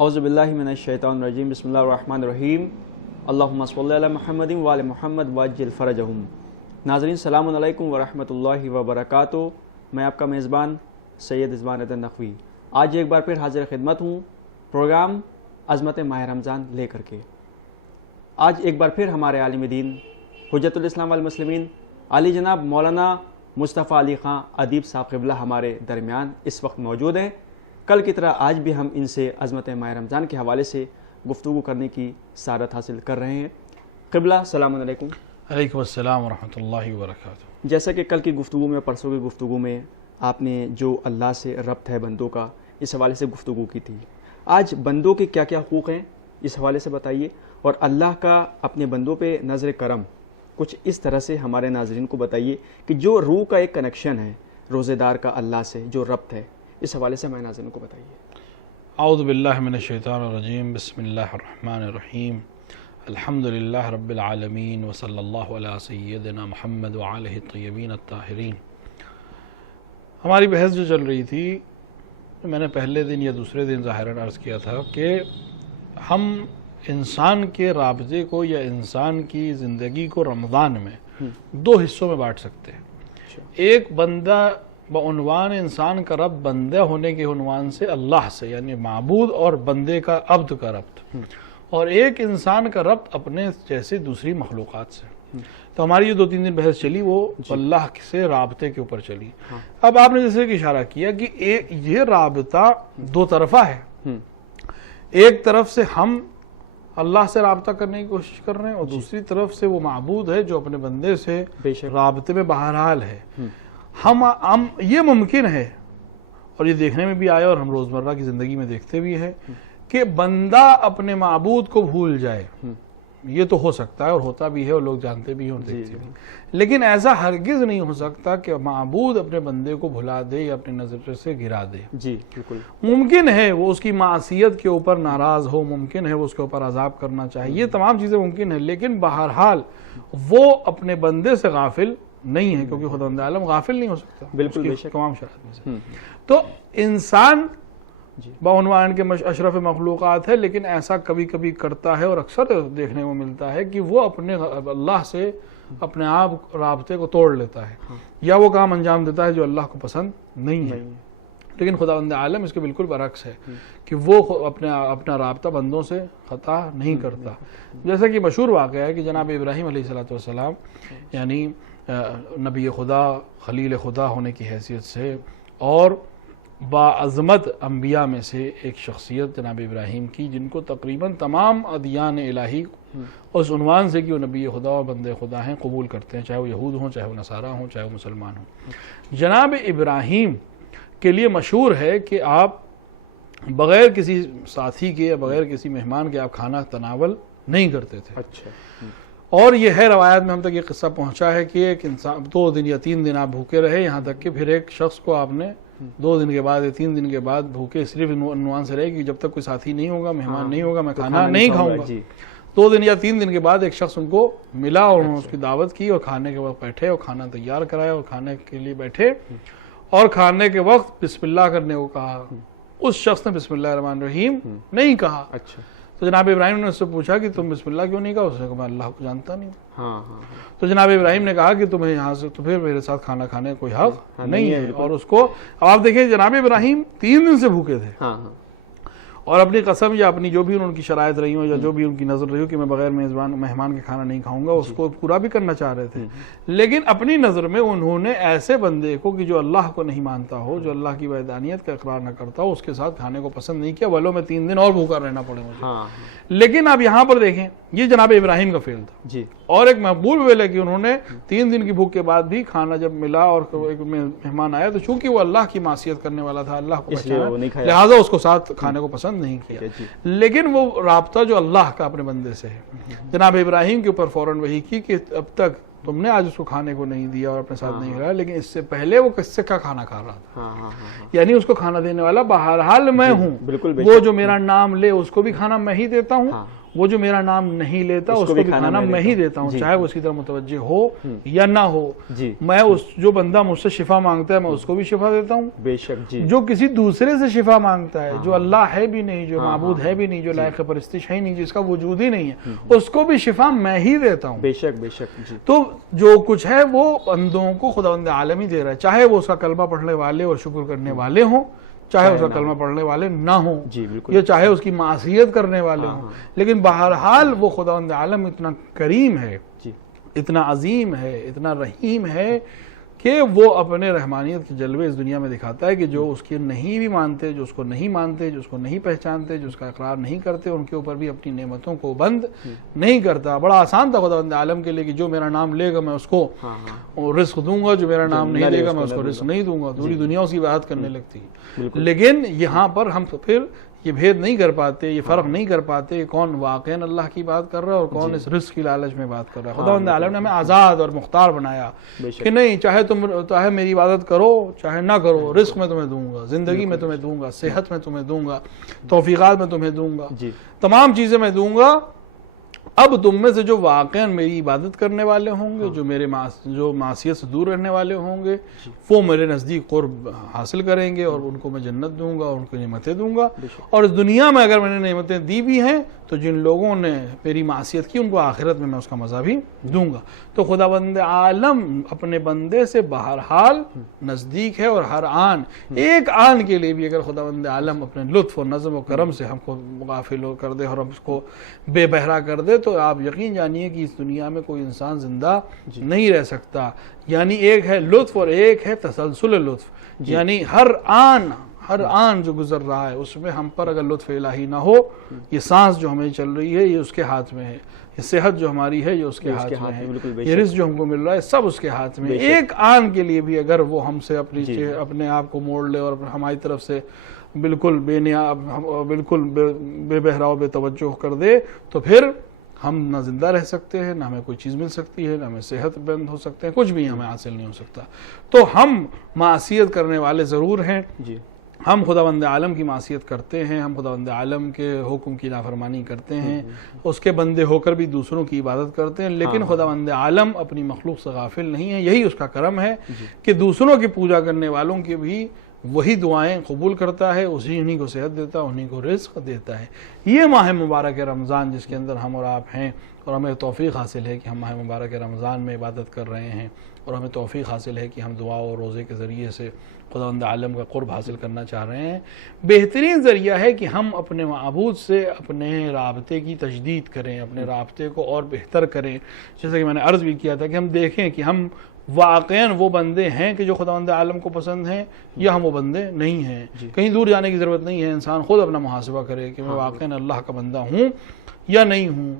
اعوذ باللہ من الشیطان الرجیم بسم اللہ الرحمن الرحیم اللہم صلی علی محمد وعلی محمد وعجل فرجہم۔ ناظرین السلام علیکم ورحمۃ اللہ وبرکاتہ، میں آپ کا میزبان سید رضوان الدین نقوی آج ایک بار پھر حاضر خدمت ہوں پروگرام عظمت ماہ رمضان لے کر کے۔ آج ایک بار پھر ہمارے عالم دین حجت الاسلام والمسلمین علی جناب مولانا مصطفیٰ علی خان ادیب صاحب قبلہ ہمارے درمیان اس وقت موجود ہیں۔ کل کی طرح آج بھی ہم ان سے عظمت ماہ رمضان کے حوالے سے گفتگو کرنے کی سعادت حاصل کر رہے ہیں۔ قبلہ السلام علیکم۔ علیکم السلام ورحمۃ اللہ وبرکاتہ۔ جیسا کہ کل کی گفتگو میں پرسوں کی گفتگو میں آپ نے جو اللہ سے ربط ہے بندوں کا اس حوالے سے گفتگو کی تھی، آج بندوں کے کیا کیا حقوق ہیں اس حوالے سے بتائیے، اور اللہ کا اپنے بندوں پہ نظر کرم کچھ اس طرح سے ہمارے ناظرین کو بتائیے کہ جو روح کا ایک کنیکشن ہے روزے دار کا اللہ سے جو ربط ہے، اس حوالے سے ہمارے ناظرین کو بتائیے۔ اعوذ باللہ من الشیطان الرجیم، بسم اللہ الرحمن الرحیم، الحمد للہ رب العالمین وصلی اللہ علی سیدنا محمد وآلہ الطیبین الطاہرین۔ ہماری بحث جو چل رہی تھی، میں نے پہلے دن یا دوسرے دن ظاہراً عرض کیا تھا کہ ہم انسان کے رابطے کو یا انسان کی زندگی کو رمضان میں دو حصوں میں بانٹ سکتے ہیں۔ ایک بندہ بعنوان انسان کا ربط بندہ ہونے کے عنوان سے اللہ سے، یعنی معبود اور بندے کا عبد کا ربط، اور ایک انسان کا ربط اپنے جیسے دوسری مخلوقات سے۔ تو ہماری جو دو تین دن بحث چلی وہ اللہ سے رابطے کے اوپر چلی۔ اب آپ نے جیسے کہ اشارہ کیا کہ یہ رابطہ دو طرفہ ہے، ایک طرف سے ہم اللہ سے رابطہ کرنے کی کوشش کر رہے ہیں، اور دوسری طرف سے وہ معبود ہے جو اپنے بندے سے رابطے میں بہرحال ہے۔ ہم یہ ممکن ہے، اور یہ دیکھنے میں بھی آیا اور ہم روزمرہ کی زندگی میں دیکھتے بھی ہیں، کہ بندہ اپنے معبود کو بھول جائے۔ یہ تو ہو سکتا ہے اور ہوتا بھی ہے، اور لوگ جانتے بھی ہیں اور دیکھتے بھی ہیں، لیکن ایسا ہرگز نہیں ہو سکتا کہ معبود اپنے بندے کو بھلا دے یا اپنی نظر سے گرا دے۔ جی بالکل ممکن ہے وہ اس کی معصیت کے اوپر ناراض ہو، ممکن ہے وہ اس کے اوپر عذاب کرنا چاہے، یہ تمام چیزیں ممکن ہیں، لیکن بہرحال وہ اپنے بندے سے غافل نہیں ہے، کیونکہ خداوند عالم غافل نہیں ہو سکتا بالکل تمام شرائط میں سے۔ تو انسان بعنوان کے اشرف مخلوقات ہے، لیکن ایسا کبھی کبھی کرتا ہے اور اکثر دیکھنے کو ملتا ہے کہ وہ اپنے اللہ سے اپنے آپ رابطے کو توڑ لیتا ہے، یا وہ کام انجام دیتا ہے جو اللہ کو پسند نہیں ہے۔ لیکن خداوند عالم اس کے بالکل برعکس ہے کہ وہ اپنا رابطہ بندوں سے قطع نہیں کرتا۔ جیسا کہ مشہور واقعہ ہے کہ جناب ابراہیم علیہ السلام، یعنی نبی خدا خلیل خدا ہونے کی حیثیت سے اور باعظمت انبیاء میں سے ایک شخصیت جناب ابراہیم کی، جن کو تقریباً تمام ادیان الہی اس عنوان سے کہ وہ نبی خدا اور بندے خدا ہیں قبول کرتے ہیں، چاہے وہ یہود ہوں، چاہے وہ نصارہ ہوں، چاہے وہ مسلمان ہوں۔ جناب ابراہیم کے لیے مشہور ہے کہ آپ بغیر کسی ساتھی کے یا بغیر کسی مہمان کے آپ کھانا تناول نہیں کرتے تھے۔ اچھا، اور یہ ہے روایت میں ہم تک یہ قصہ پہنچا ہے کہ ایک انسان 2 دن یا 3 دن آپ بھوکے رہے، یہاں تک کہ پھر ایک شخص کو آپ نے 2 دن کے بعد یا 3 دن کے بعد بھوکے صرف عنوان سے رہے کہ جب تک کوئی ساتھی نہیں ہوگا، مہمان نہیں ہوگا، میں کھانا نہیں کھاؤں گا۔ 2 دن یا 3 دن کے بعد ایک شخص ان کو ملا اور انہوں نے اس کی دعوت کی، اور کھانے کے وقت بیٹھے اور کھانا تیار کرایا اور کھانے کے لیے بیٹھے، اور کھانے کے وقت بسم اللہ کرنے کو کہا۔ اس شخص نے بسم اللہ الرحمن الرحیم نہیں کہا۔ اچھا، تو جناب ابراہیم نے اس سے پوچھا کہ تم بسم اللہ کیوں نہیں کہا؟ اس نے کہا میں اللہ کو جانتا نہیں ہوں۔ تو جناب ابراہیم نے کہا کہ تمہیں یہاں سے تو پھر میرے ساتھ کھانا کھانے کا کوئی حق نہیں ہے۔ اور اس کو اب آپ دیکھیں جناب ابراہیم 3 دن سے بھوکے تھے، اور اپنی قسم یا اپنی جو بھی ان کی شرائط رہی ہوں یا جو بھی ان کی نظر رہی ہو کہ میں بغیر مہمان کے کھانا نہیں کھاؤں گا، اس کو پورا بھی کرنا چاہ رہے تھے، لیکن اپنی نظر میں انہوں نے ایسے بندے کو کہ جو اللہ کو نہیں مانتا ہو، جو اللہ کی وحدانیت کا اقرار نہ کرتا ہو، اس کے ساتھ کھانے کو پسند نہیں کیا، ولو میں 3 دن اور بھوکا رہنا پڑے مجھے۔ لیکن اب یہاں پر دیکھیں یہ جناب ابراہیم کا فعل تھا جی، اور ایک مقبول فعل ہے کہ انہوں نے 3 دن کی بھوک کے بعد بھی کھانا جب ملا اور ایک مہمان آیا تو چونکہ وہ اللہ کی معصیت کرنے والا تھا، اللہ کو پہچانا، لہٰذا اس کو ساتھ کھانے کو پسند نہیں کیا۔ لیکن وہ رابطہ جو اللہ کا اپنے بندے سے ہے، جناب ابراہیم کے اوپر فوراً وحی کی کہ اب تک تم نے آج اس کو کھانے کو نہیں دیا اور اپنے ساتھ نہیں کھلایا، لیکن اس سے پہلے وہ کس سے کا کھانا کھا رہا تھا، یعنی اس کو کھانا دینے والا بہرحال میں ہوں، وہ جو میرا نام لے اس کو بھی کھانا میں ہی دیتا ہوں، وہ جو میرا نام نہیں لیتا اس کو بھی کھانا میں ہی دیتا ہوں، چاہے وہ اسی طرح متوجہ ہو یا نہ ہو۔ میں جو بندہ مجھ سے شفا مانگتا ہے میں اس کو بھی شفا دیتا ہوں، بے شک جی۔ جو کسی دوسرے سے شفا مانگتا ہے، جو اللہ ہے بھی نہیں، جو معبود ہے بھی نہیں، جو لائق پرستش ہے ہی نہیں، جس کا وجود ہی نہیں ہے، اس کو بھی شفا میں ہی دیتا ہوں۔ بے شک بے شک جی۔ تو جو کچھ ہے وہ بندوں کو خداوند عالم ہی دے رہا ہے، چاہے وہ اس کا کلمہ پڑھنے والے اور شکر کرنے والے ہوں، چاہے اس کا کلمہ پڑھنے والے نہ ہوں، جی بالکل، یا چاہے اس کی معصیت کرنے والے ہوں، لیکن بہرحال وہ خداوند عالم اتنا کریم ہے، جی اتنا عظیم ہے، اتنا رحیم ہے کہ وہ اپنے رحمانیت کے جلوے اس دنیا میں دکھاتا ہے کہ جو اس کی نہیں بھی مانتے، جو اس کو نہیں مانتے، جو اس کو نہیں پہچانتے، جو اس کا اقرار نہیں کرتے، ان کے اوپر بھی اپنی نعمتوں کو بند نہیں کرتا۔ بڑا آسان تھا خداوند عالم کے لیے کہ جو میرا نام لے گا میں اس کو رزق دوں گا، جو میرا نام نہیں لے گا میں اس کو رزق نہیں دوں گا، پوری دنیا اس کی عبادت کرنے لگتی۔ لیکن یہاں پر ہم پھر یہ بھید نہیں کر پاتے، یہ فرق نہیں کر پاتے کہ کون واقعاً اللہ کی بات کر رہا ہے اور کون اس رزق کی لالچ میں بات کر رہا ہے۔ خداوند عالم نے ہمیں آزاد اور مختار بنایا کہ نہیں، چاہے میری عبادت کرو چاہے نہ کرو، رزق میں تمہیں دوں گا، زندگی میں تمہیں دوں گا، صحت میں تمہیں دوں گا، توفیقات میں تمہیں دوں گا، تمام چیزیں میں دوں گا۔ اب تم میں سے جو واقعاً میری عبادت کرنے والے ہوں گے، جو معصیت سے دور رہنے والے ہوں گے، وہ میرے نزدیک قرب حاصل کریں گے اور ان کو میں جنت دوں گا اور ان کو نعمتیں دوں گا۔ اور اس دنیا میں اگر میں نے نعمتیں دی بھی ہیں تو جن لوگوں نے میری معصیت کی ان کو آخرت میں اس کا مزہ بھی دوں گا۔ تو خداوند عالم اپنے بندے سے بہرحال نزدیک ہے، اور ہر آن ایک آن کے لیے بھی اگر خداوند عالم اپنے لطف و نظم و کرم سے ہم کو غافل کر دے اور ہم اس کو بے بہرا کر دے تو آپ یقین جانیے کہ اس دنیا میں کوئی انسان زندہ نہیں رہ سکتا۔ یعنی ایک ہے لطف اور ایک ہے تسلسل لطف، یعنی ہر آن جو گزر رہا ہے اس میں ہم پر اگر لطف الہی نہ ہو، یہ سانس جو ہمیں چل رہی ہے یہ اس کے ہاتھ میں ہے، یہ صحت جو ہماری ہے یہ اس کے ہاتھ میں ہے، یہ رزق جو ہم کو مل رہا ہے سب اس کے ہاتھ میں۔ ایک آن کے لیے بھی اگر وہ ہم سے اپنے آپ کو موڑ لے اور ہماری طرف سے بالکل بالکل بے بہرا و بے توجہ کر دے تو پھر ہم نہ زندہ رہ سکتے ہیں، نہ ہمیں کوئی چیز مل سکتی ہے، نہ ہمیں صحت بند ہو سکتے ہیں، کچھ بھی ہمیں حاصل نہیں ہو سکتا۔ تو ہم معصیت کرنے والے ضرور ہیں، ہم خداوند عالم کی معصیت کرتے ہیں، ہم خداوند عالم کے حکم کی نافرمانی کرتے ہیں، اس کے بندے ہو کر بھی دوسروں کی عبادت کرتے ہیں، لیکن خداوند عالم اپنی مخلوق سے غافل نہیں ہے۔ یہی اس کا کرم ہے کہ دوسروں کی پوجا کرنے والوں کی بھی وہی دعائیں قبول کرتا ہے، انہی کو صحت دیتا ہے، انہی کو رزق دیتا ہے۔ یہ ماہ مبارک رمضان جس کے اندر ہم اور آپ ہیں، اور ہمیں توفیق حاصل ہے کہ ہم ماہ مبارک رمضان میں عبادت کر رہے ہیں، اور ہمیں توفیق حاصل ہے کہ ہم دعا اور روزے کے ذریعے سے خداوند عالم کا قرب حاصل کرنا چاہ رہے ہیں۔ بہترین ذریعہ ہے کہ ہم اپنے معبود سے اپنے رابطے کی تجدید کریں، اپنے رابطے کو اور بہتر کریں۔ جیسا کہ میں نے عرض بھی کیا تھا کہ ہم دیکھیں کہ ہم واقعاً وہ بندے ہیں کہ جو خداوند عالم کو پسند ہیں یا ہم وہ بندے نہیں ہیں۔ کہیں دور جانے کی ضرورت نہیں ہے، انسان خود اپنا محاسبہ کرے کہ میں واقعاً اللہ کا بندہ ہوں یا نہیں ہوں،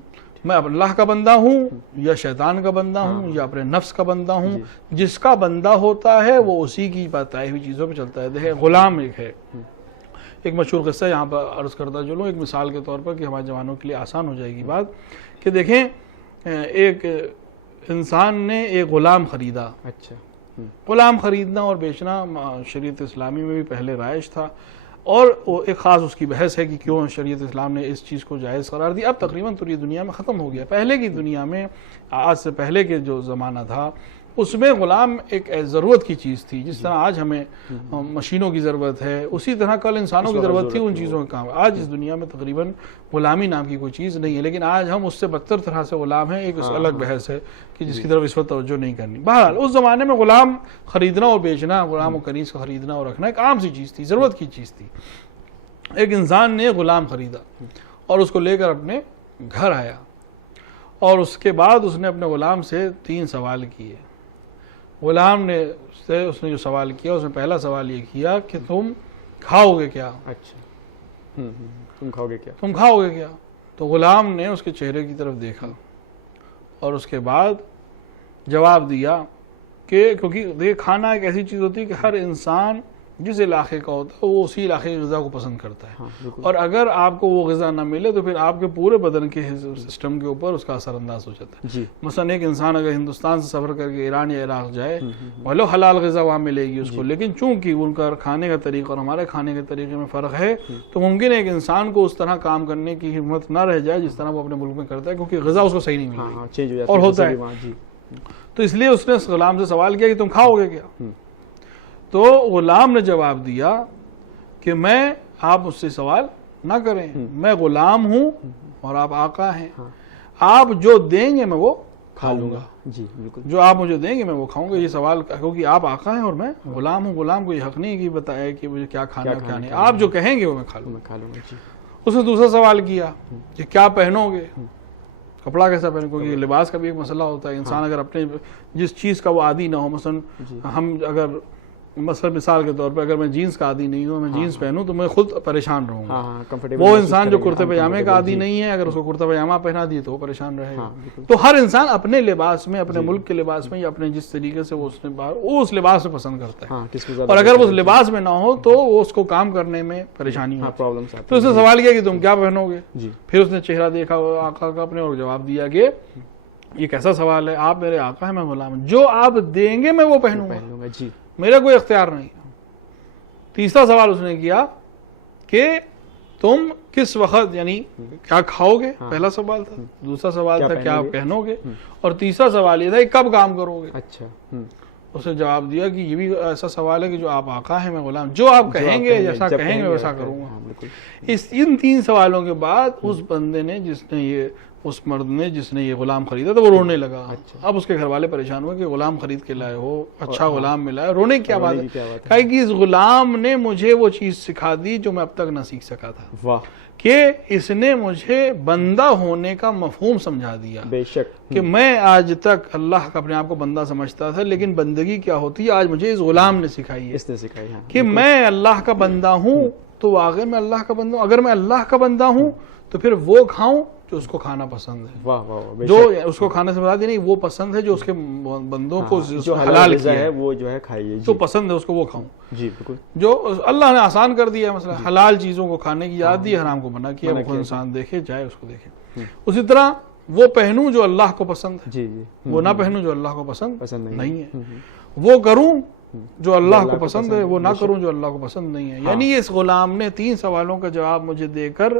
میں اللہ کا بندہ ہوں یا شیطان کا بندہ ہوں یا اپنے نفس کا بندہ ہوں۔ جس کا بندہ ہوتا ہے وہ اسی کی بتائی ہوئی چیزوں پہ چلتا ہے۔ دیکھیں غلام ایک ہے، ایک مشہور قصہ یہاں پر عرض کرتا چلوں ایک مثال کے طور پر کہ ہمارے جوانوں کے لیے آسان ہو جائے گی بات، کہ دیکھیں ایک انسان نے ایک غلام خریدا۔ اچھا، غلام خریدنا اور بیچنا شریعت اسلامی میں بھی پہلے رائج تھا، اور ایک خاص اس کی بحث ہے کہ کیوں شریعت اسلام نے اس چیز کو جائز قرار دیا۔ اب تقریباً پوری دنیا میں ختم ہو گیا۔ پہلے کی دنیا میں، آج سے پہلے کے جو زمانہ تھا اس میں غلام ایک ضرورت کی چیز تھی، جس طرح آج ہمیں مشینوں کی ضرورت ہے اسی طرح کل انسانوں کی ضرورت تھی ان چیزوں کا کام۔ آج اس دنیا میں تقریباً غلامی نام کی کوئی چیز نہیں ہے، لیکن آج ہم اس سے بدتر طرح سے غلام ہیں۔ ایک الگ بحث ہے کہ جس کی طرف اس وقت توجہ نہیں کرنی۔ بہرحال اس زمانے میں غلام خریدنا اور بیچنا، غلام و کنیز کا خریدنا اور رکھنا ایک عام سی چیز تھی، ضرورت کی چیز تھی۔ ایک انسان نے غلام خریدا اور اس کو لے کر اپنے گھر آیا، اور اس کے بعد اس نے اپنے غلام سے 3 سوال کیے۔ غلام نے اس نے جو سوال کیا، اس نے پہلا سوال یہ کیا کہ تم کھاؤ گے کیا؟ اچھا، تم کھاؤ گے کیا؟ تو غلام نے اس کے چہرے کی طرف دیکھا اور اس کے بعد جواب دیا کہ کیونکہ کھانا ایک ایسی چیز ہوتی ہے کہ ہر انسان جس علاقے کا ہوتا ہے وہ اسی علاقے کی غذا کو پسند کرتا ہے. ہاں بالکل. اور اگر آپ کو وہ غذا نہ ملے تو پھر آپ کے پورے بدن کے سسٹم کے اوپر اس کا اثر انداز ہو جاتا ہے. جی. مثلا ایک انسان اگر ہندوستان سے سفر کر کے ایران یا عراق جائے ولو حلال غذا وہاں ملے گی اس کو، لیکن چونکہ ان کا کھانے کا طریقہ اور ہمارے کھانے کے طریقے میں فرق ہے تو ممکن ہے ایک انسان کو اس طرح کام کرنے کی ہمت نہ رہ جائے جس طرح وہ اپنے ملک میں کرتا ہے، کیونکہ غذا اس کو صحیح نہیں مل ہاں رہی ہاں چینج ہو جاتا اور ہوتا ہے. جی. تو اس لیے اس نے اس غلام سے سوال کیا کہ تم کھاؤ گے کیا؟ تو غلام نے جواب دیا کہ میں، آپ مجھ سے سوال نہ کریں، میں غلام ہوں اور آپ آقا ہیں، آپ جو دیں گے میں وہ کھا لوں گا. جی بالکل. جو آپ مجھے دیں گے میں وہ کھاؤں گا. یہ سوال کیونکہ آپ آقا ہیں اور میں غلام ہوں. غلام کو یہ حق نہیں کہ بتائے کہ مجھے کیا کھانا ہے کیا نہیں، آپ جو کہیں گے وہ میں کھا لوں گا. میں کھا لوں گا. جی. اس نے دوسرا سوال کیا کہ کیا پہنو گے، کپڑا کیسا پہنو، کیونکہ لباس کا بھی ایک مسئلہ ہوتا ہے. انسان اگر اپنے جس چیز کا وہ عادی نہ ہو، مثلا ہم اگر مثال کے طور پر اگر میں جینس کا عادی نہیں ہوں، میں جینس پہنوں تو میں خود پریشان رہوں گا. وہ انسان جو کرتے پاجامے کا عادی نہیں ہے، اگر اس کو کرتا پاجامہ پہنا دیے تو وہ پریشان رہے گا. تو ہر انسان اپنے لباس میں، اپنے ملک کے لباس میں یا اپنے جس طریقے سے وہ اس لباس میں پسند کرتا ہے، اور اگر وہ اس لباس میں نہ ہو تو وہ اس کو کام کرنے میں پریشانی ہو. تو اس نے سوال کیا کہ تم کیا پہنو گے. پھر اس نے چہرہ دیکھا آقا کا اپنے اور جواب دیا کہ یہ کیسا سوال ہے، آپ میرے آقا ہیں، میں غلام ہوں، جو آپ دیں گے میں وہ پہنوں گا، جی میرا کوئی اختیار نہیں. تیسرا سوال اس نے کیا کہ تم کس وقت، یعنی کیا کھاؤ گے، پہلا سوال تھا. دوسرا سوال تھا کیا پہنو گے، اور تیسرا سوال یہ تھا کہ کب کام کرو گے. اچھا. اس نے جواب دیا کہ یہ بھی ایسا سوال ہے کہ جو آپ آقا ہیں میں غلام، جو آپ کہیں گے جیسا کہیں گے ویسا کروں گا. ان تین سوالوں کے بعد اس بندے نے، اس مرد نے جس نے یہ غلام خریدا تو وہ رونے لگا. اب اس کے گھر والے پریشان ہوئے کہ غلام خرید کے لائے ہو، اچھا غلام ملا ہے، رونے کی کیا بات ہے. کہا کہ اس غلام نے مجھے وہ چیز سکھا دی جو میں اب تک نہ سیکھ سکا تھا. واہ. کہ اس نے مجھے بندہ ہونے کا مفہوم سمجھا دیا. بے شک. کہ میں آج تک اللہ کا اپنے آپ کو بندہ سمجھتا تھا، لیکن بندگی کیا ہوتی ہے آج مجھے اس غلام نے سکھائی ہے. اس نے سکھائی کہ میں اللہ کا بندہ ہوں تو واقعی میں اللہ کا بندہ ہوں. اگر میں اللہ کا بندہ ہوں تو پھر وہ کھاؤں جو اس کو کھانا پسند ہے. واہ واہ. جو اس کو کھانے سے مراد نہیں، وہ پسند ہے جو اس کے بندوں کو جو حلال کیا ہے وہ جو ہے کھائیے، جو پسند ہے اس کو وہ کھاؤں. جی بالکل. جو اللہ نے آسان کر دیا، مثلا حلال چیزوں کو کھانے کی یاد دی، حرام کو منع کیا. وہ انسان دیکھے جائے اس کو دیکھے. اسی طرح وہ پہنوں جو اللہ کو پسند ہے، جی وہ نہ پہنوں جو اللہ کو پسند نہیں ہے. وہ کروں جو اللہ کو پسند ہے، وہ نہ کروں جو اللہ کو پسند نہیں ہے. یعنی اس غلام نے تین سوالوں کا جواب مجھے دے کر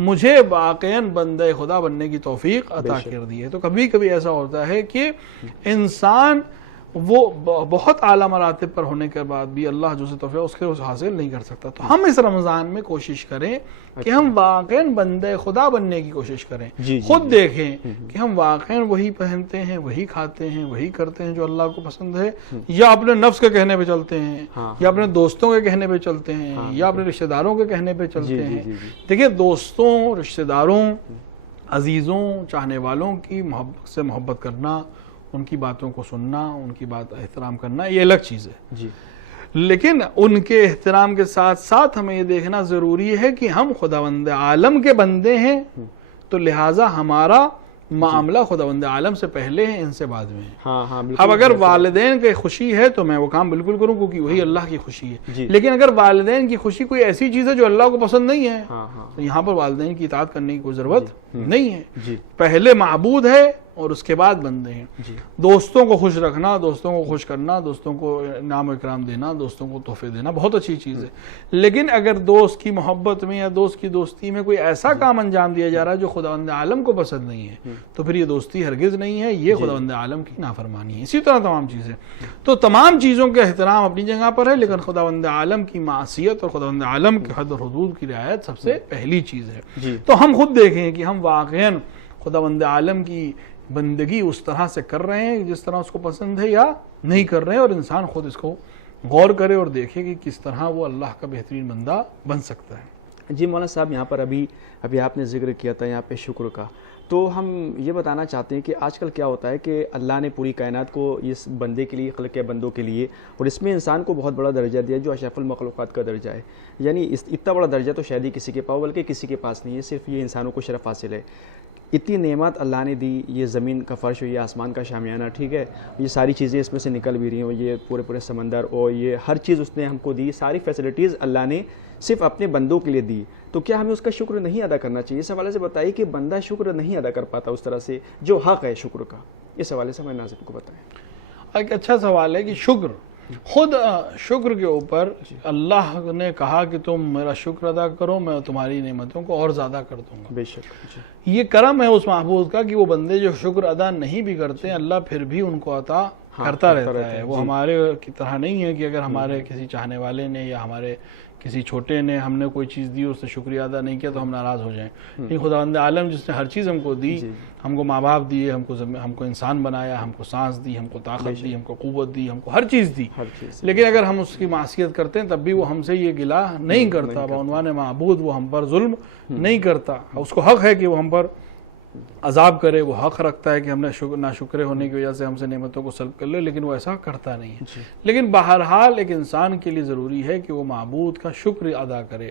مجھے واقعاً بندہ خدا بننے کی توفیق عطا کر دی ہے. تو کبھی کبھی ایسا ہوتا ہے کہ انسان وہ بہت اعلیٰ مراتب پر ہونے کے بعد بھی اللہ جو سے توفیق اس کے حاصل نہیں کر سکتا. تو ہم اس رمضان میں کوشش کریں کہ ہم واقعاً بندہ خدا بننے کی کوشش کریں. خود دیکھیں کہ ہم واقعاً وہی پہنتے ہیں، وہی کھاتے ہیں، وہی کرتے ہیں جو اللہ کو پسند ہے، یا اپنے نفس کے کہنے پہ چلتے ہیں، یا اپنے دوستوں کے کہنے پہ چلتے ہیں، یا اپنے رشتہ داروں کے کہنے پہ چلتے ہیں. دیکھیں، دوستوں، رشتہ داروں، عزیزوں، چاہنے والوں کی محبت کرنا، ان کی باتوں کو سننا، ان کی بات احترام کرنا، یہ الگ چیز ہے. جی. لیکن ان کے احترام کے ساتھ ساتھ ہمیں یہ دیکھنا ضروری ہے کہ ہم خداوند عالم کے بندے ہیں، تو لہٰذا ہمارا معاملہ خداوند عالم سے پہلے ہے، ان سے بعد میں ہے. اب اگر والدین کی خوشی ہے تو میں وہ کام بالکل کروں کیونکہ وہی اللہ کی خوشی ہے. لیکن اگر والدین کی خوشی کوئی ایسی چیز ہے جو اللہ کو پسند نہیں ہے تو یہاں پر والدین کی اطاعت کرنے کی کوئی ضرورت نہیں ہے. پہلے معبود ہے اور اس کے بعد بندے ہیں. دوستوں کو خوش رکھنا، دوستوں کو خوش کرنا، دوستوں کو انعام و اکرام دینا، دوستوں کو تحفے دینا بہت اچھی چیز ہے. لیکن اگر دوست کی محبت میں یا دوست کی دوستی میں کوئی ایسا کام انجام دیا جا رہا ہے جو خداوند عالم کو پسند نہیں ہے تو پھر یہ دوستی ہرگز نہیں ہے، یہ خداوند عالم کی نافرمانی ہے. اسی طرح تمام چیزیں، تو تمام چیزوں کے احترام اپنی جگہ پر ہے، لیکن خداوند عالم کی معصیت اور خداوند عالم کے حد و حدود کی رعایت سب سے پہلی چیز ہے. تو ہم خود دیکھیں کہ ہم واقعاً خداوند عالم کی بندگی اس طرح سے کر رہے ہیں جس طرح اس کو پسند ہے یا نہیں کر رہے ہیں. اور انسان خود اس کو غور کرے اور دیکھے کہ کس طرح وہ اللہ کا بہترین بندہ بن سکتا ہے. جی مولانا صاحب، یہاں پر ابھی آپ نے ذکر کیا تھا یہاں پہ شکر کا، تو ہم یہ بتانا چاہتے ہیں کہ آج کل کیا ہوتا ہے کہ اللہ نے پوری کائنات کو اس بندے کے لیے خلق ہے، بندوں کے لیے، اور اس میں انسان کو بہت بڑا درجہ دیا جو اشرف المخلوقات کا درجہ ہے. یعنی اتنا بڑا درجہ تو شاید ہی کسی کے پاس، بلکہ کسی کے پاس نہیں ہے، صرف یہ انسانوں کو شرف حاصل ہے. اتنی نعمت اللہ نے دی، یہ زمین کا فرش اور یہ آسمان کا شامیانہ، ٹھیک ہے، یہ ساری چیزیں اس میں سے نکل بھی رہی ہیں، اور یہ پورے سمندر اور یہ ہر چیز اس نے ہم کو دی، ساری فیسلٹیز اللہ نے صرف اپنے بندوں کے لیے دی، تو کیا ہمیں اس کا شکر نہیں ادا کرنا چاہیے؟ اس حوالے سے بتائیے کہ بندہ شکر نہیں ادا کر پاتا اس طرح سے جو حق ہے شکر کا، اس حوالے سے ہمیں ناظرین کو بتائیں۔ ایک اچھا سوال ہے کہ شکر، خود شکر کے اوپر اللہ نے کہا کہ تم میرا شکر ادا کرو، میں تمہاری نعمتوں کو اور زیادہ کر دوں گا۔ بے شک یہ کرم ہے اس معبود کا کہ وہ بندے جو شکر ادا نہیں بھی کرتے ہیں اللہ پھر بھی ان کو عطا کرتا رہتا ہے۔ وہ ہمارے کی طرح نہیں ہے کہ اگر ہمارے کسی چاہنے والے نے یا ہمارے کسی چھوٹے نے ہم نے کوئی چیز دی اور اس نے شکریہ ادا نہیں کیا تو ہم ناراض ہو جائیں۔ لیکن خداوند عالم جس نے ہر چیز ہم کو دی، ہم کو ماں باپ دیے، ہم کو انسان بنایا، ہم کو سانس دی، ہم کو طاقت دی، ہم کو قوت دی، ہم کو ہر چیز دی، لیکن اگر ہم اس کی معصیت کرتے ہیں تب بھی وہ ہم سے یہ گلہ نہیں کرتا، بعنوان معبود وہ ہم پر ظلم نہیں کرتا۔ اس کو حق ہے کہ وہ ہم پر عذاب کرے، وہ حق رکھتا ہے کہ ہم نے ناشکرے ہونے کی وجہ سے ہم سے نعمتوں کو سلب کر لے، لیکن وہ ایسا کرتا نہیں ہے۔ لیکن بہرحال ایک انسان کے لیے ضروری ہے کہ وہ معبود کا شکر ادا کرے۔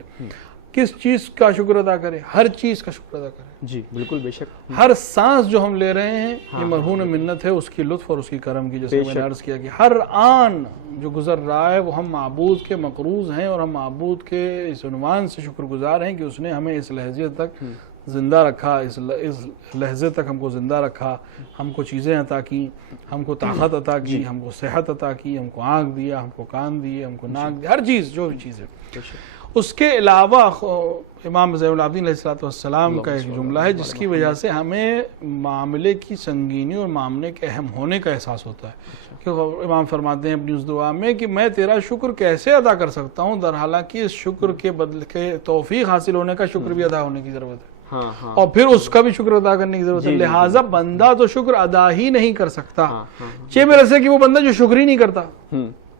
کس چیز کا شکر ادا کرے؟ ہر چیز کا شکر ادا کرے۔ جی بالکل، بے شک۔ ہر سانس جو ہم لے رہے ہیں یہ مرہون منت ہے اس کی لطف اور اس کی کرم کی، جیسے میں نے عرض کیا کہ ہر آن جو گزر رہا ہے وہ ہم معبود کے مقروض ہیں، اور ہم معبود کے اس عنوان سے شکر گزار ہیں کہ اس نے ہمیں اس لحظے تک زندہ رکھا، اس لحظے تک ہم کو زندہ رکھا، ہم کو چیزیں عطا کی، ہم کو طاقت عطا کی، ہم کو صحت عطا کی، ہم کو آنکھ دیا، ہم کو کان دیے، ہم کو ناک دیا، ہر چیز جو بھی چیز ہے۔ اس کے علاوہ امام زین العابدین علیہ السلام کا ایک جملہ ہے جس کی وجہ سے ہمیں معاملے کی سنگینی اور معاملے کے اہم ہونے کا احساس ہوتا ہے، کہ امام فرماتے ہیں اپنی اس دعا میں کہ میں تیرا شکر کیسے ادا کر سکتا ہوں، در حالانکہ اس شکر کے بدلے کے توفیق حاصل ہونے کا شکر بھی ادا ہونے کی ضرورت ہے، اور پھر اس کا بھی شکر ادا کرنے کی ضرورت ہے۔ لہٰذا بندہ تو شکر ادا ہی نہیں کر سکتا، چھ میرے سے کہ وہ بندہ جو شکر ہی نہیں کرتا،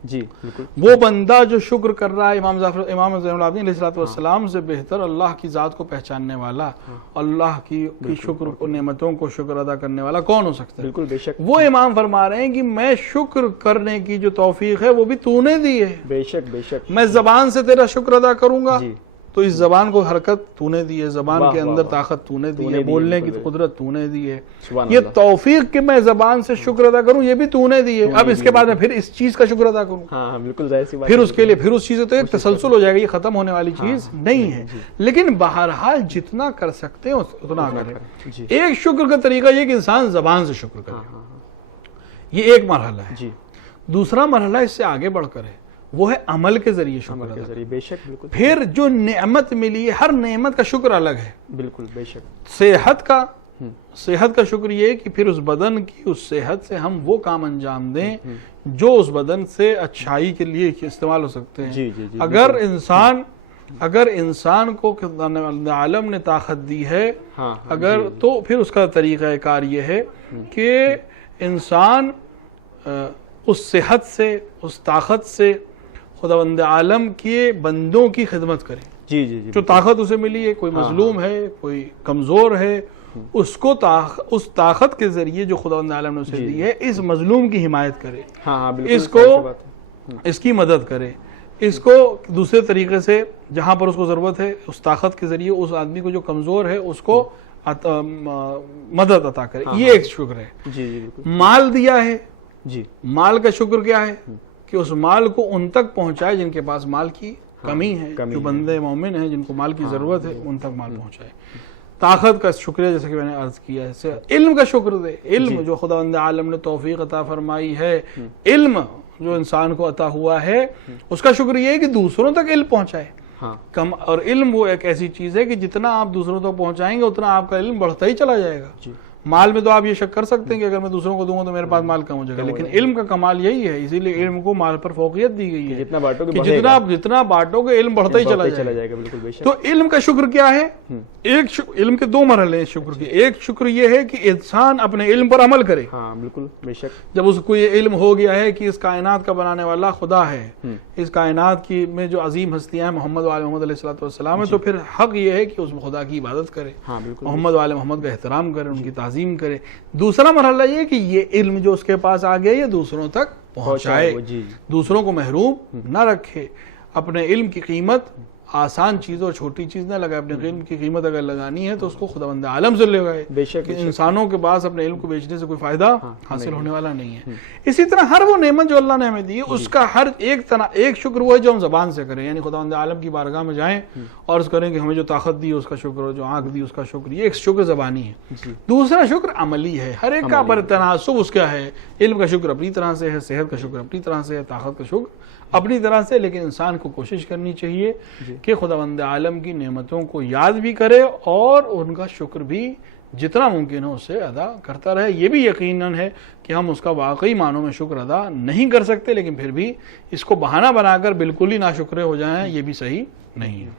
جی بالکل، وہ بندہ جو شکر کر رہا ہے امام زین العابدین علیہ السلام سے بہتر اللہ کی ذات کو پہچاننے والا، اللہ کی شکر نعمتوں کو شکر ادا کرنے والا کون ہو سکتا ہے؟ بالکل بے شک۔ وہ امام فرما رہے ہیں کہ میں شکر کرنے کی جو توفیق ہے وہ بھی تو نے دی ہے، بے شک بے شک۔ میں زبان سے تیرا شکر ادا کروں گا تو اس زبان کو حرکت تو نے دی ہے، زبان کے اندر طاقت تو نے دی ہے، بولنے کی قدرت تو نے دی ہے، یہ توفیق کہ میں زبان سے شکر ادا کروں یہ بھی تو نے دی ہے۔ اب اس کے بعد میں پھر اس چیز کا شکر ادا کروں، ہاں بالکل ظاہر سی بات، پھر اس کے لیے پھر اس چیز تو ایک تسلسل ہو جائے گا، یہ ختم ہونے والی چیز نہیں ہے، لیکن بہرحال جتنا کر سکتے ہیں اتنا کریں۔ ایک شکر کا طریقہ یہ کہ انسان زبان سے شکر کرے، یہ ایک مرحلہ ہے۔ دوسرا مرحلہ اس سے آگے بڑھ کر ہے، وہ ہے عمل کے ذریعے شکر ادا کرنا۔ بے شک بالکل۔ پھر جو نعمت ملی ہے ہر نعمت کا شکر الگ ہے، بالکل بے شک۔ صحت کا شکر یہ ہے کہ پھر اس بدن کی اس صحت سے ہم وہ کام انجام دیں جو اس بدن سے اچھائی کے لیے استعمال ہو سکتے ہیں۔ اگر انسان کو عالم نے طاقت دی ہے اگر تو پھر اس کا طریقہ کار یہ ہے کہ انسان اس صحت سے اس طاقت سے خداوند عالم کے بندوں کی خدمت کرے۔ جو طاقت اسے ملی ہے، کوئی مظلوم ہے، کوئی کمزور ہے، اس کو اس طاقت کے ذریعے جو خداوند عالم نے اسے دی ہے اس مظلوم کی حمایت کرے، اس کی مدد کرے، اس کو دوسرے طریقے سے جہاں پر اس کو ضرورت ہے اس طاقت کے ذریعے اس آدمی کو جو کمزور ہے اس کو مدد عطا کرے۔ یہ ایک شکر ہے۔ مال دیا ہے، مال کا شکر کیا ہے کہ اس مال کو ان تک پہنچائے جن کے پاس مال کی کمی ہے، جو بندے مومن ہیں جن کو مال کی ضرورت ہے ان تک مال پہنچائے۔ طاقت کا شکریہ جیسے کہ میں نے عرض کیا ہے۔ علم کا شکر دے، علم جو خداوند عالم نے توفیق عطا فرمائی ہے، علم جو انسان کو عطا ہوا ہے اس کا شکر یہ ہے کہ دوسروں تک علم پہنچائے۔ اور علم وہ ایک ایسی چیز ہے کہ جتنا آپ دوسروں تک پہنچائیں گے اتنا آپ کا علم بڑھتا ہی چلا جائے گا۔ مال میں تو آپ یہ شک کر سکتے ہیں کہ اگر میں دوسروں کو دوں گا تو میرے پاس مال کم ہو جائے گا، لیکن علم کا کمال یہی ہے، اسی لیے علم کو مال پر فوقیت دی گئی ہے کہ جتنا بانٹو گے علم بڑھتا ہی چلا جائے گا۔ تو علم کا شکر کیا ہے؟ علم کے دو مرحلے ہیں شکر کے۔ ایک شکر یہ ہے کہ انسان اپنے علم پر عمل کرے۔ بالکل بے شک۔ جب اس کو یہ علم ہو گیا ہے کہ اس کائنات کا بنانے والا خدا ہے، اس کائنات کی میں جو عظیم ہستیاں ہیں محمد وآل محمد علیہ السلام ہے، تو پھر حق یہ ہے کہ اس خدا کی عبادت کرے، محمد وآل محمد کا احترام کرے، ان کی تعظیم کرے۔ دوسرا مرحلہ یہ کہ یہ علم جو اس کے پاس آ گیا یہ دوسروں تک پہنچائے، دوسروں کو محروم نہ رکھے، اپنے علم کی قیمت آسان چیز اور چھوٹی چیز نہ لگائے. اپنے علم کی قیمت اگر لگانی ہے تو اس کو خداوند عالم سے لگائے. بے شک کہ انسانوں کے پاس اپنے علم کو بیچنے سے کوئی فائدہ حاصل ہونے والا نہیں ہے. اسی طرح ہر وہ نعمت جو اللہ نے ہمیں دی ہے اس کا ہر ایک شکر وہ ہے جو ہم زبان سے کریں. یعنی خداوند عالم کی بارگاہ میں جائیں اور اس کریں کہ ہمیں جو طاقت دی اس کا شکر ہو, جو آنکھ دی اس کا شکر. یہ ایک شکر زبانی ہے. دوسرا شکر عملی ہے. ہر ایک کا پر تناسب اس کا ہے. علم کا شکر اپنی طرح سے ہے, صحت کا شکر اپنی طرح سے ہے, طاقت کا شکر اپنی طرح سے. لیکن انسان کو کوشش کرنی چاہیے کہ خداوند عالم کی نعمتوں کو یاد بھی کرے اور ان کا شکر بھی جتنا ممکن ہو اسے ادا کرتا رہے. یہ بھی یقیناً ہے کہ ہم اس کا واقعی معنوں میں شکر ادا نہیں کر سکتے, لیکن پھر بھی اس کو بہانہ بنا کر بالکل ہی ناشکرے ہو جائیں یہ بھی صحیح نہیں ہے.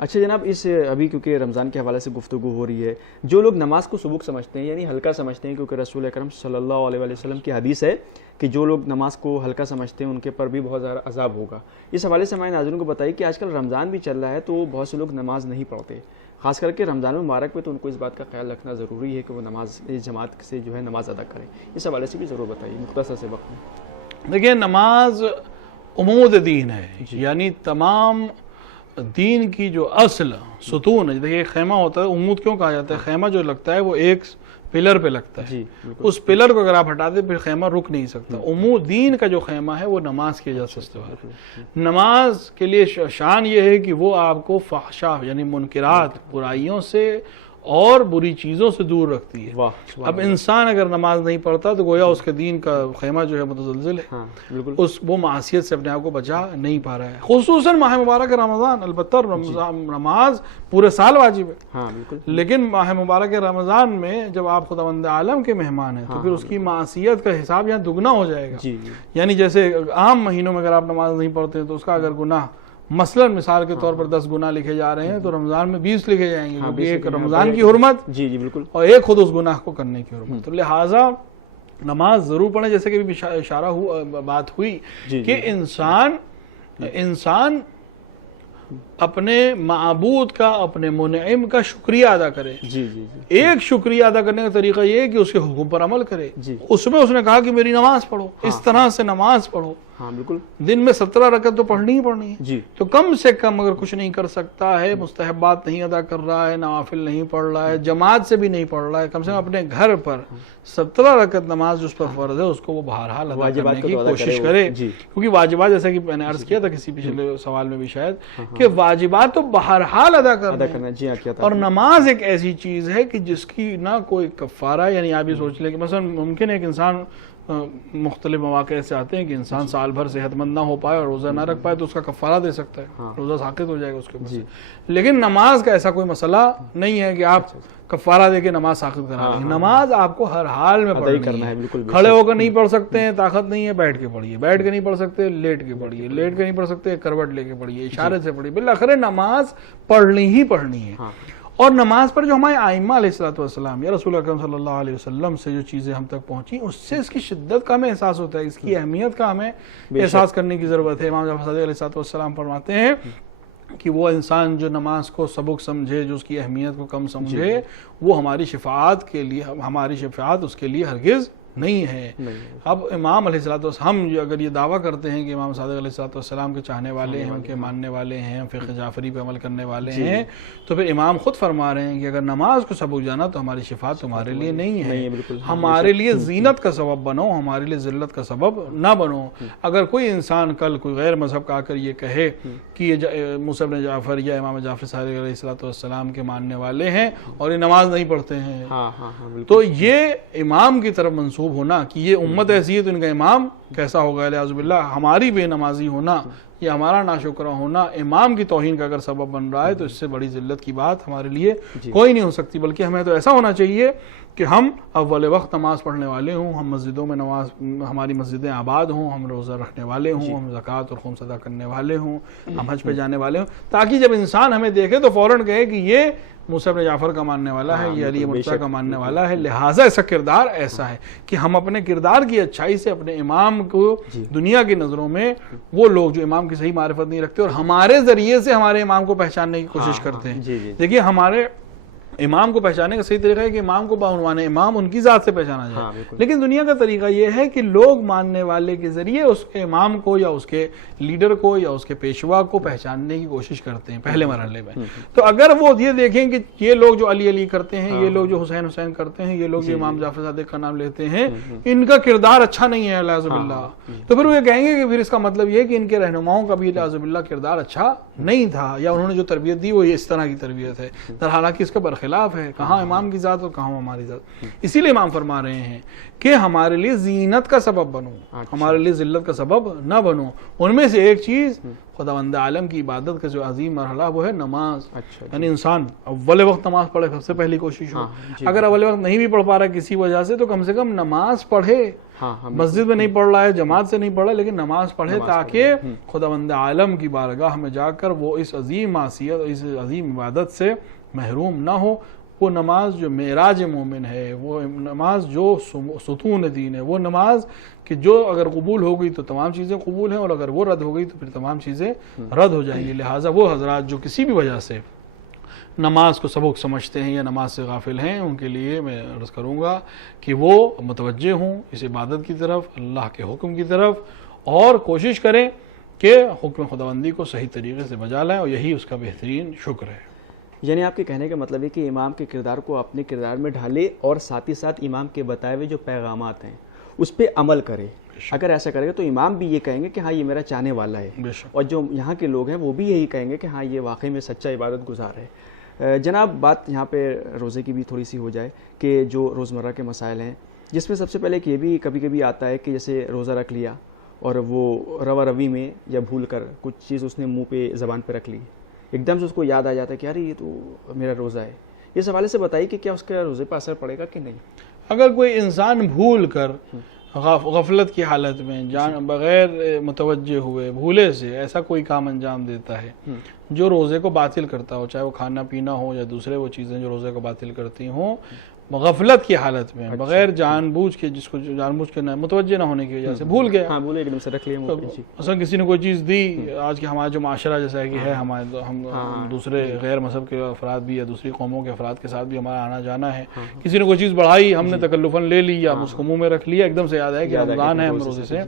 اچھا جناب, اس ابھی کیونکہ رمضان کے حوالے سے گفتگو ہو رہی ہے, جو لوگ نماز کو سبک سمجھتے ہیں یعنی ہلکا سمجھتے ہیں, کیونکہ رسول اکرم صلی اللہ علیہ وسلم کی حدیث ہے کہ جو لوگ نماز کو ہلکا سمجھتے ہیں ان کے پر بھی بہت زیادہ عذاب ہوگا. اس حوالے سے ہمارے ناظرین کو بتائیے کہ آج کل رمضان بھی چل رہا ہے تو بہت سے لوگ نماز نہیں پڑھتے, خاص کر کے رمضان المبارک میں, تو ان کو اس بات کا خیال رکھنا ضروری ہے کہ وہ نماز جماعت سے جو ہے نماز ادا کریں. اس حوالے سے بھی ضرور بتائیے مختصر سے وقت میں. دیکھیں, نماز عمود دین ہے. یعنی تمام دین کی جو اصل ستون ہے. دیکھیے خیمہ ہوتا ہے, عمود کیوں کہا جاتا ہے؟ خیمہ جو لگتا ہے وہ ایک پلر پہ لگتا ہے. اس پلر کو اگر آپ ہٹا دیں پھر خیمہ رک نہیں سکتا. عمود دین کا جو خیمہ ہے وہ نماز کی اجازت سے استوار ہے. نماز کے لیے شان یہ ہے کہ وہ آپ کو فحشا یعنی منکرات, برائیوں سے اور بری چیزوں سے دور رکھتی ہے. اب انسان اگر نماز نہیں پڑھتا تو گویا اس کے دین کا خیمہ جو ہے متزلزل ہے, وہ معصیت سے اپنے آپ کو بچا نہیں پا رہا ہے. خصوصاً ماہ مبارک رمضان, البتہ نماز پورے سال واجب ہے, لیکن ماہ مبارک رمضان میں جب آپ خداوند عالم کے مہمان ہیں تو پھر اس کی معصیت کا حساب یہاں دگنا ہو جائے گا. یعنی جیسے عام مہینوں میں اگر آپ نماز نہیں پڑھتے تو اس کا اگر گناہ مثلا مثال کے طور پر 10 گناہ لکھے جا رہے ہیں تو رمضان میں 20 لکھے جائیں گے, کیونکہ ایک رمضان کی حرمت بالکل اور ایک خود اس گناہ کو کرنے کی حرمت. تو لہٰذا نماز ضرور پڑھیں. جیسے کہ بھی اشارہ بات ہوئی کہ انسان اپنے معبود کا, اپنے منعم کا شکریہ ادا کرے. ایک شکریہ ادا کرنے کا طریقہ یہ ہے کہ اس کے حکم پر عمل کرے. اس میں اس نے کہا کہ میری نماز پڑھو, اس طرح سے نماز پڑھو. بالکل, دن میں 17 رکعت تو پڑھنی ہی پڑھنی ہے. تو کم سے کم اگر کچھ نہیں کر سکتا ہے, مستحبات نہیں ادا کر رہا ہے, نوافل نہیں پڑھ رہا ہے, جماعت سے بھی نہیں پڑھ رہا ہے, کم سے کم اپنے گھر پر 17 رکعت نماز جس پر فرض ہے اس کو وہ بہرحال ادا کرنے کی کوشش کرے. کیونکہ واجبات, جیسا کہ میں نے عرض کیا تھا کسی پچھلے سوال میں بھی شاید, کہ واجبات تو بہرحال ادا کرنا ہے. اور نماز ایک ایسی چیز ہے کہ جس کی نہ کوئی کفارہ, یعنی آپ یہ سوچ لیں کہ مثلا ممکن ہے ایک انسان, مختلف مواقع ایسے آتے ہیں کہ انسان سال بھر صحت مند نہ ہو پائے اور روزہ نہ رکھ پائے تو اس کا کفارہ دے سکتا ہے, روزہ ساقط ہو جائے گا اس کے اوپر. لیکن نماز کا ایسا کوئی مسئلہ نہیں ہے کہ آپ کفارہ دے کے نماز ساقط کرا دیں. نماز آپ کو ہر حال میں پڑھنی ہے. کھڑے ہو کر نہیں پڑھ سکتے ہیں, طاقت نہیں ہے, بیٹھ کے پڑھیے. بیٹھ کے نہیں پڑھ سکتے, لیٹ کے پڑھیے. لیٹ کے نہیں پڑھ سکتے, کروٹ لے کے پڑھیے. اشارے سے پڑھیے. بالآخر نماز پڑھنی ہی پڑھنی ہے. اور نماز پر جو ہمارے ائمہ علیہ الصلوۃ والسلام یا رسول اکرم صلی اللہ علیہ وسلم سے جو چیزیں ہم تک پہنچی, اس سے اس کی شدت کا ہمیں احساس ہوتا ہے, اس کی اہمیت کا ہمیں احساس کرنے کی ضرورت ہے. امام جعفر صادق علیہ الصلوۃ والسلام فرماتے ہیں کہ وہ انسان جو نماز کو سبک سمجھے, جو اس کی اہمیت کو کم سمجھے, وہ ہماری شفاعت کے لیے, ہماری شفاعت اس کے لیے ہرگز نہیں ہے. اب امام علیہ الصلوۃ والسلام, ہم اگر یہ دعویٰ کرتے ہیں کہ امام صادق علیہ الصلوۃ والسلام کے چاہنے والے ہیں, ان کے ماننے والے ہیں, فقہ جعفری پہ عمل کرنے والے ہیں, تو پھر امام خود فرما رہے ہیں کہ اگر نماز کو سبک جانا تو ہماری شفاعت تمہارے لیے نہیں ہے. ہمارے لیے زینت کا سبب بنو, ہمارے لیے ذلت کا سبب نہ بنو. اگر کوئی انسان کل کوئی غیر مذہب کا آ کر یہ کہے کہ یہ موسیٰ بن جعفر یا امام جعفر صادق علیہ الصلوۃ والسلام کے ماننے والے ہیں اور یہ نماز نہیں پڑھتے ہیں, تو یہ امام کی طرف منسوب ہونا کہ یہ امت ایسی ہے تو ان کا امام کیسا ہوگا, اعوذ باللہ. ہماری بے نمازی ہونا یا ہمارا ناشکرہ ہونا امام کی توہین کا اگر سبب بن رہا ہے تو اس سے بڑی ذلت کی بات ہمارے لیے کوئی نہیں ہو سکتی. بلکہ ہمیں تو ایسا ہونا چاہیے کہ ہم اول وقت نماز پڑھنے والے ہوں, ہم مسجدوں میں نماز, ہماری مسجدیں آباد ہوں, ہم روزہ رکھنے والے ہوں, ہم زکوٰۃ اور خمس ادا کرنے والے ہوں, ہم حج پہ جانے والے ہوں, تاکہ جب انسان ہمیں دیکھے تو فوراً کہے کہ یہ موسیٰ بن جعفر کا ماننے والا ہے, یہ علی مرتضیٰ کا ماننے والا ہے. لہٰذا ایسا کردار ایسا ہے کہ ہم اپنے کردار کی اچھائی سے اپنے امام کو دنیا کی نظروں میں, وہ لوگ جو امام کی صحیح معرفت نہیں رکھتے اور ہمارے ذریعے سے ہمارے امام کو پہچاننے کی کوشش کرتے ہیں. دیکھیے ہمارے امام کو پہچانے کا صحیح طریقہ ہے کہ امام کو بعنوان امام ان کی ذات سے پہچانا جائے. لیکن دنیا کا طریقہ یہ ہے کہ لوگ ماننے والے کے ذریعے اس کے امام کو یا اس کے لیڈر کو یا اس کے پیشوا کو پہچاننے کی کوشش کرتے ہیں پہلے مرحلے میں. تو اگر وہ یہ دیکھیں کہ یہ لوگ جو علی علی کرتے ہیں, یہ لوگ جو حسین حسین کرتے ہیں, یہ لوگ جو امام جعفر صادق کا نام لیتے ہیں, ان کا کردار اچھا نہیں ہے اعوذ باللہ, تو پھر وہ یہ کہیں گے کہ پھر اس کا مطلب یہ ہے کہ ان کے رہنماؤں کا بھی اعوذ باللہ کردار اچھا نہیں تھا, یا انہوں نے جو تربیت دی وہ اس طرح کی تربیت ہے, در حالانکہ اس کے برخلاف ہے. کہاں امام کی ذات اور کہاں ہماری ذات. اسی لیے امام فرما رہے ہیں کہ ہمارے لیے زینت کا سبب بنو, ہمارے لیے ذلت کا سبب نہ بنو. ان میں سے ایک چیز خداوند عالم کی عبادت کا جو عظیم مرحلہ وہ ہے نماز. یعنی انسان اول وقت نماز پڑھے, سب سے پہلی کوشش ہو. اگر اول وقت نہیں بھی پڑھ پا رہا کسی وجہ سے تو کم سے کم نماز پڑھے. مسجد میں نہیں پڑھ رہا ہے, جماعت سے نہیں پڑھ رہا, لیکن نماز پڑھے تاکہ خداوند عالم کی بارگاہ میں جا کر وہ اس عظیم معصیت, اس عظیم عبادت سے محروم نہ ہو. وہ نماز جو معراج مومن ہے, وہ نماز جو ستون دین ہے, وہ نماز کہ جو اگر قبول ہو گئی تو تمام چیزیں قبول ہیں, اور اگر وہ رد ہو گئی تو پھر تمام چیزیں رد ہو جائیں گی. لہٰذا وہ حضرات جو کسی بھی وجہ سے نماز کو سبق سمجھتے ہیں یا نماز سے غافل ہیں, ان کے لیے میں عرض کروں گا کہ وہ متوجہ ہوں اس عبادت کی طرف, اللہ کے حکم کی طرف, اور کوشش کریں کہ حکم خداوندی کو صحیح طریقے سے بجا لائیں, اور یہی اس کا بہترین شکر ہے. یعنی آپ کے کہنے کا مطلب ہے کہ امام کے کردار کو اپنے کردار میں ڈھالے, اور ساتھ ہی ساتھ امام کے بتائے ہوئے جو پیغامات ہیں اس پہ عمل کرے. اگر ایسا کرے گا تو امام بھی یہ کہیں گے کہ ہاں یہ میرا چاہنے والا ہے, اور جو یہاں کے لوگ ہیں وہ بھی یہی کہیں گے کہ ہاں یہ واقعی میں سچا عبادت گزار ہے. جناب بات یہاں پہ روزے کی بھی تھوڑی سی ہو جائے کہ جو روزمرہ کے مسائل ہیں, جس میں سب سے پہلے کہ یہ بھی کبھی کبھی آتا ہے کہ جیسے روزہ رکھ لیا اور وہ روا روی میں یا بھول کر کچھ چیز اس نے منہ پہ زبان پہ رکھ لی, ایک دم سے اس کو یاد آ جاتا ہے کہ یار یہ تو میرا روزہ ہے. اس حوالے سے بتائیے کہ کیا اس کے روزے پہ اثر پڑے گا کہ نہیں؟ اگر کوئی انسان بھول کر غفلت کی حالت میں بغیر متوجہ ہوئے بھولے سے ایسا کوئی کام انجام دیتا ہے جو روزے کو باطل کرتا ہو, چاہے وہ کھانا پینا ہو یا دوسرے وہ چیزیں جو روزے کو باطل کرتی ہوں, غفلت کی حالت میں بغیر جان بوجھ کے, جس کو جان بوجھ کے متوجہ نہ ہونے کی وجہ سے بھول گیا, ہاں بھولے ایک دم سے رکھ لیا. مثلا کسی نے کوئی چیز دی, آج کے ہمارا جو معاشرہ جیسا ہے کہ ہے, ہم دوسرے غیر مذہب کے افراد بھی یا دوسری قوموں کے افراد کے ساتھ بھی ہمارا آنا جانا ہے, کسی نے کوئی چیز بڑھائی, ہم نے تکلفاً لے لی یا اس کو منہ میں رکھ لیا, ایک دم سے یاد ہے کہ رمضان ہے, ہم روزے سے,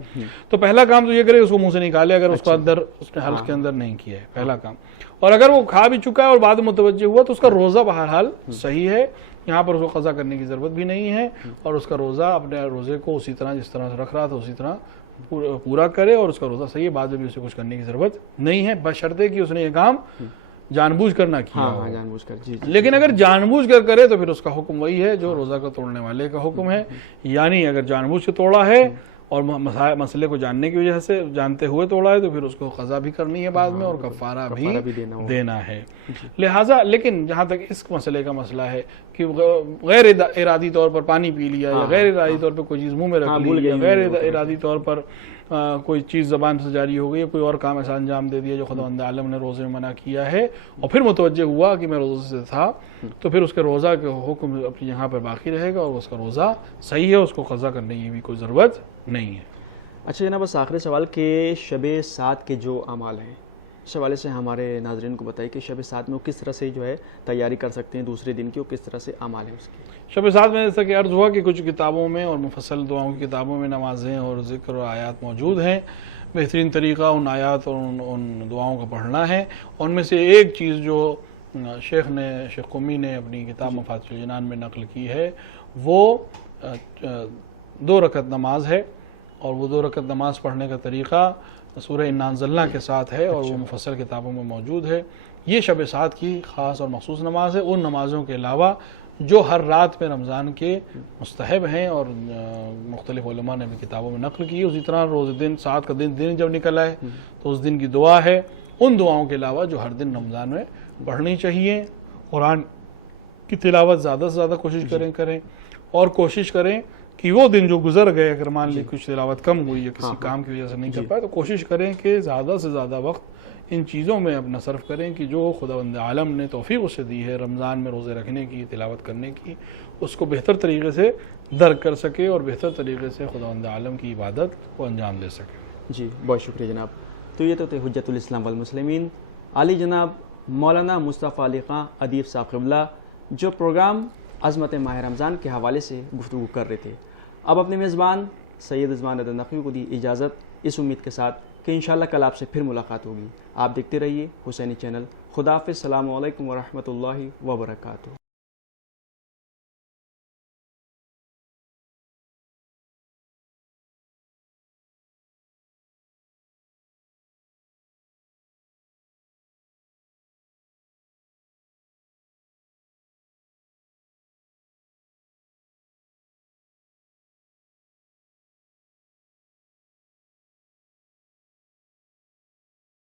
تو پہلا کام تو یہ کرے اس کو منہ سے نکالے اگر اس کو اندر اس نے حلق کے اندر نہیں کیا ہے, پہلا کام. اور اگر وہ کھا بھی چکا ہے اور بعد میں متوجہ ہوا تو اس کا روزہ بہرحال صحیح ہے, یہاں پر اس کو قضا کرنے کی ضرورت بھی نہیں ہے, اور اس کا روزہ اپنے روزے کو اسی طرح جس طرح سے رکھ رہا تھا اسی طرح پورا کرے, اور اس کا روزہ صحیح ہے, بعد میں بھی اسے کچھ کرنے کی ضرورت نہیں ہے, بشرطے کہ اس نے یہ کام جان بوجھ کر نہ کیا ہو. جان بوجھ کر, جی. لیکن اگر جان بوجھ کر کرے تو پھر اس کا حکم وہی ہے جو روزہ کو توڑنے والے کا حکم ہے. یعنی اگر جان بوجھ کے توڑا ہے اور مسئلے کو جاننے کی وجہ سے جانتے ہوئے توڑا ہے تو پھر اس کو قضا بھی کرنی ہے بعد میں, اور کفارہ بھی دینا ہے. لہٰذا لیکن جہاں تک اس مسئلے کا مسئلہ ہے کہ غیر ارادی طور پر پانی پی لیا, یا غیر ارادی طور پر کوئی چیز منہ میں رکھ لی, یا غیر ارادی طور پر کوئی چیز زبان سے جاری ہو گئی, کوئی اور کام ایسا انجام دے دیا جو خداوند عالم نے روزے میں منع کیا ہے, اور پھر متوجہ ہوا کہ میں روزے سے تھا, تو پھر اس کے روزہ کے حکم اپنی جگہ پر باقی رہے گا, اور اس کا روزہ صحیح ہے, اس کو قضا کرنے کی بھی کوئی ضرورت نہیں ہے. اچھا جناب, بس آخری سوال کہ شب 7 کے جو اعمال ہیں اس حوالے سے ہمارے ناظرین کو بتائیے کہ شب 7 میں وہ کس طرح سے جو ہے تیاری کر سکتے ہیں, دوسرے دن کی وہ کس طرح سے اعمال ہیں اس کے؟ شب 7 میں جیسا کہ عرض ہوا کہ کچھ کتابوں میں اور مفصل دعاؤں کی کتابوں میں نمازیں اور ذکر اور آیات موجود ہیں. بہترین طریقہ ان آیات اور ان دعاؤں کا پڑھنا ہے. ان میں سے ایک چیز جو شیخ قمی نے اپنی کتاب مفاتیح الجنان میں نقل کی ہے وہ 2 رکعت نماز ہے, اور وہ 2 رکعت نماز پڑھنے کا طریقہ سورہ انا انزلنا کے ساتھ ہے, اور وہ مفصل کتابوں میں موجود ہے. یہ شب 7 کی خاص اور مخصوص نماز ہے, ان نمازوں کے علاوہ جو ہر رات میں رمضان کے مستحب ہیں اور مختلف علماء نے بھی کتابوں میں نقل کی. اسی طرح روز دن 7 کا دن جب نکل آئے تو اس دن کی دعا ہے. ان دعاؤں کے علاوہ جو ہر دن رمضان میں پڑھنی چاہیے. قرآن کی تلاوت زیادہ سے زیادہ کوشش کریں, اور کوشش کریں کہ وہ دن جو گزر گئے, اگر مان لی کچھ تلاوت کم ہوئی یا کسی کام کی وجہ سے نہیں کر پائے, تو کوشش کریں کہ زیادہ سے زیادہ وقت ان چیزوں میں اپنا صرف کریں کہ جو خداوند عالم نے توفیق اسے دی ہے رمضان میں روزے رکھنے کی, تلاوت کرنے کی, اس کو بہتر طریقے سے درک کر سکے اور بہتر طریقے سے خداوند عالم کی عبادت کو انجام دے سکے. جی بہت شکریہ جناب. تو یہ تو تھے حجت الاسلام والمسلمین عالی جناب مولانا مصطفیٰ علی خان ادیب صاحب قبلہ, جو پروگرام عظمت ماہ رمضان کے حوالے سے گفتگو کر رہے تھے۔ اب اپنے میزبان سید عثمان رضا نقوی کو دی اجازت، اس امید کے ساتھ کہ انشاءاللہ کل آپ سے پھر ملاقات ہوگی۔ آپ دیکھتے رہیے حسینی چینل۔ خدا حافظ، السلام علیکم ورحمۃ اللہ وبرکاتہ۔